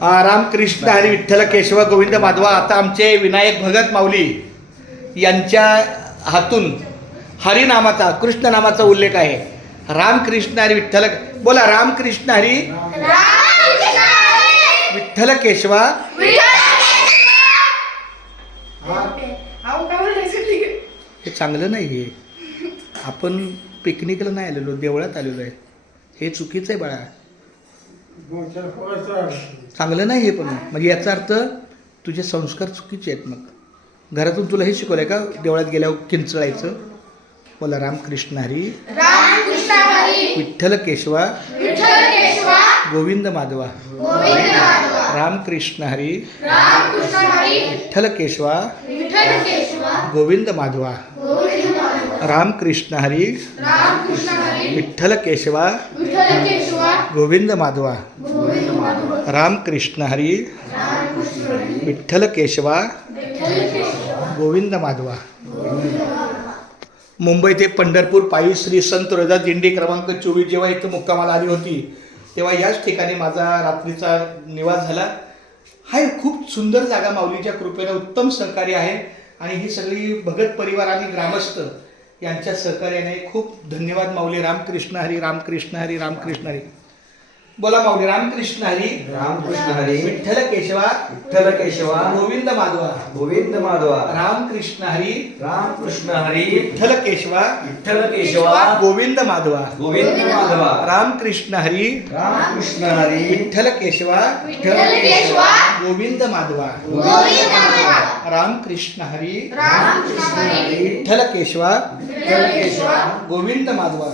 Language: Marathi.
रामकृष्ण हरी विठ्ठल केशव गोविंद माधवा. आता आमचे विनायक भगत माऊली यांच्या हातून हरिनामाचा कृष्ण नामाचा उल्लेख आहे. रामकृष्ण हरी विठ्ठल बोला. रामकृष्ण हरी विठ्ठल केशवा. हे चांगलं नाही. हे आपण पिकनिकला नाही आलेलो, देवळात आलेलो आहे. हे चुकीचं आहे बाळा, चांगलं नाही हे. पण म्हणजे याचा अर्थ तुझे संस्कार चुकीचे आहेत. मग घरातून तुला हे शिकवलंय का देवळात गेल्यावर किंचळायचं? बोला. रामकृष्ण हरी विठ्ठल केशवा गोविंद माधवा. रामकृष्ण हरी विठ्ठल केशवा गोविंद माधवा. रामकृष्ण हरी विठ्ठल केशवा गोविंद माधवा. रामकृष्ण हरी विठ्ठल केशवा गोविंद माधवा. मुंबई ते पंढरपूर पायी श्री संत रोहिदास दिंडी क्रमांक 24 जेव्हा इथं मुक्कामाला आली होती तेव्हा याच ठिकाणी माझा रात्रीचा निवास झाला. हा खूप सुंदर जागा माऊलीच्या कृपेने उत्तम सहकार्य आहे. आणि ही सगळी भगत परिवार आणि ग्रामस्थ यांच्या सहकार्याने खूप धन्यवाद माऊली. रामकृष्ण हरी रामकृष्ण हरी रामकृष्ण हरी. बोला माऊली. रामकृष्ण हरी विठ्ठल केशवा गोविंद माधवा रामकृष्ण हरी विठ्ठल केशवा गोविंद माधवा रामकृष्ण हरी विठ्ठल केशवा गोविंद माधवा रामकृष्ण हरी विठ्ठल केशवा गोविंद माधवा.